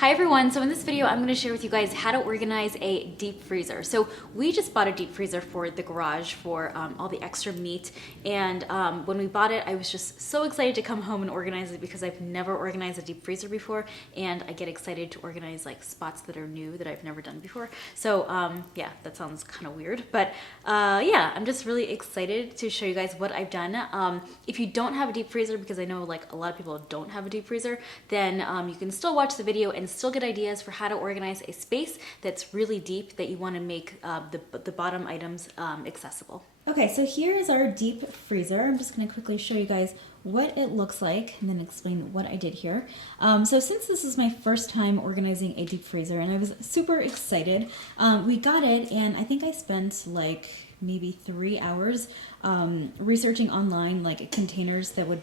Hi everyone, so in this video I'm going to share with you guys how to organize a deep freezer. So we just bought a deep freezer for the garage for all the extra meat, and when we bought it I was just so excited to come home and organize it because I've never organized a deep freezer before, and I get excited to organize like spots that are new that I've never done before. So yeah, that sounds kind of weird, but yeah, I'm just really excited to show you guys what I've done. If you don't have a deep freezer, because I know like a lot of people don't have a deep freezer, then you can still watch the video and still get ideas for how to organize a space that's really deep that you want to make the bottom items accessible. Okay, so here is our deep freezer. I'm just going to quickly show you guys what it looks like and then explain what I did here. So since this is my first time organizing a deep freezer and I was super excited, we got it, and I think I spent like maybe 3 hours researching online like containers that would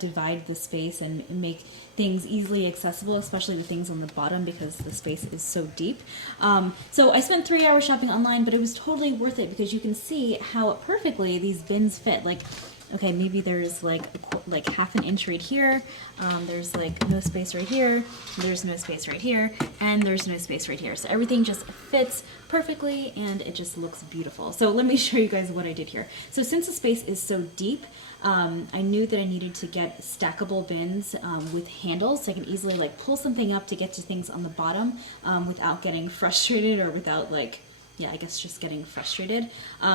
divide the space and make things easily accessible, especially the things on the bottom because the space is so deep. So I spent 3 hours shopping online, but it was totally worth it because you can see how perfectly these bins fit. Like, okay, maybe there's like half an inch right here, there's like no space right here, there's no space right here, and there's no space right here. So everything just fits perfectly and it just looks beautiful. So let me show you guys what I did here. So since the space is so deep, I knew that I needed to get stackable bins with handles so I can easily like pull something up to get to things on the bottom without getting frustrated, or without like, yeah, I guess just getting frustrated.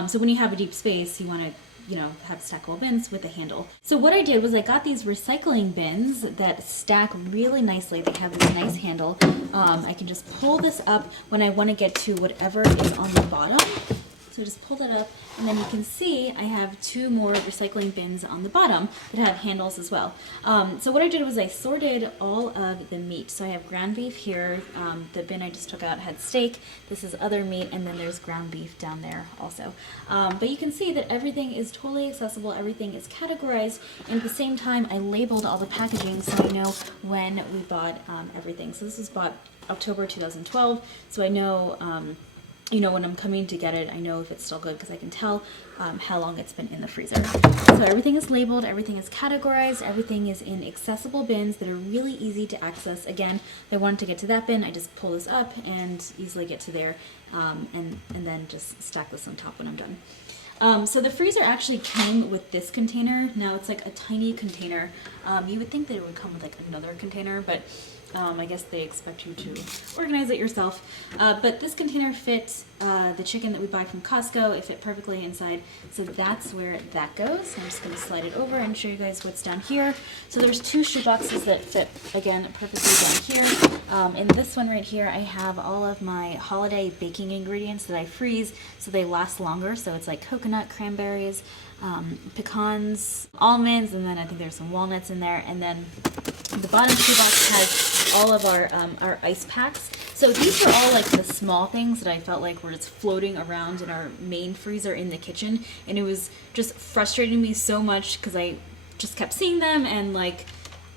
So when you have a deep space, you want to have stackable bins with a handle. So what I did was I got these recycling bins that stack really nicely. They have this nice handle. I can just pull this up when I want to get to whatever is on the bottom. So just pull that up, and then you can see I have 2 more recycling bins on the bottom that have handles as well. So what I did was I sorted all of the meat. So I have ground beef here. The bin I just took out had steak. This is other meat, and then there's ground beef down there also. But you can see that everything is totally accessible. Everything is categorized, and at the same time I labeled all the packaging so I know when we bought everything. So this was bought October 2012, so I know when I'm coming to get it, I know if it's still good because I can tell how long it's been in the freezer. So everything is labeled, everything is categorized, everything is in accessible bins that are really easy to access. Again, if I wanted to get to that bin, I just pull this up and easily get to there, and then just stack this on top when I'm done. So the freezer actually came with this container. Now it's like a tiny container. You would think that it would come with like another container, but I guess they expect you to organize it yourself. But this container fits the chicken that we buy from Costco. It fit perfectly inside. So that's where that goes. I'm just going to slide it over and show you guys what's down here. So there's 2 shoe boxes that fit, again, perfectly down here. In this one right here, I have all of my holiday baking ingredients that I freeze so they last longer. So it's like coconut, cranberries, pecans, almonds, and then I think there's some walnuts in there. And then the bottom shoebox has all of our ice packs. So these were all like the small things that I felt like were just floating around in our main freezer in the kitchen, and it was just frustrating me so much because I just kept seeing them, and like,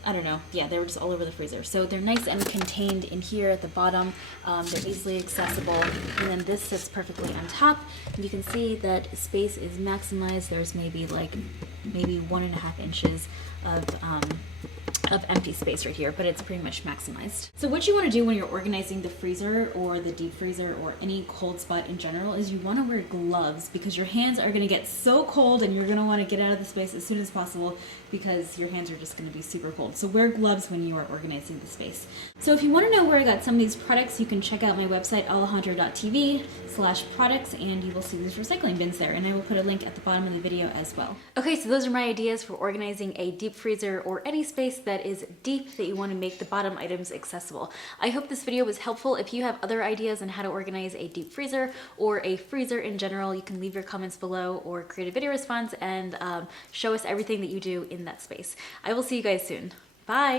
I don't know, yeah, they were just all over the freezer. So they're nice and contained in here at the bottom. They're easily accessible, and then this sits perfectly on top. And you can see that space is maximized. There's maybe 1.5 inches of empty space right here, but it's pretty much maximized. So what you want to do when you're organizing the freezer or the deep freezer or any cold spot in general is you want to wear gloves, because your hands are going to get so cold and you're going to want to get out of the space as soon as possible because your hands are just going to be super cold. So wear gloves when you are organizing the space. So if you want to know where I got some of these products, you can check out my website Alejandra.tv/products, and you will see these recycling bins there, and I will put a link at the bottom of the video as well. Okay, so those are my ideas for organizing a deep freezer or any space that is deep that you want to make the bottom items accessible. I hope this video was helpful. If you have other ideas on how to organize a deep freezer or a freezer in general, you can leave your comments below or create a video response and show us everything that you do in that space. I will see you guys soon. Bye!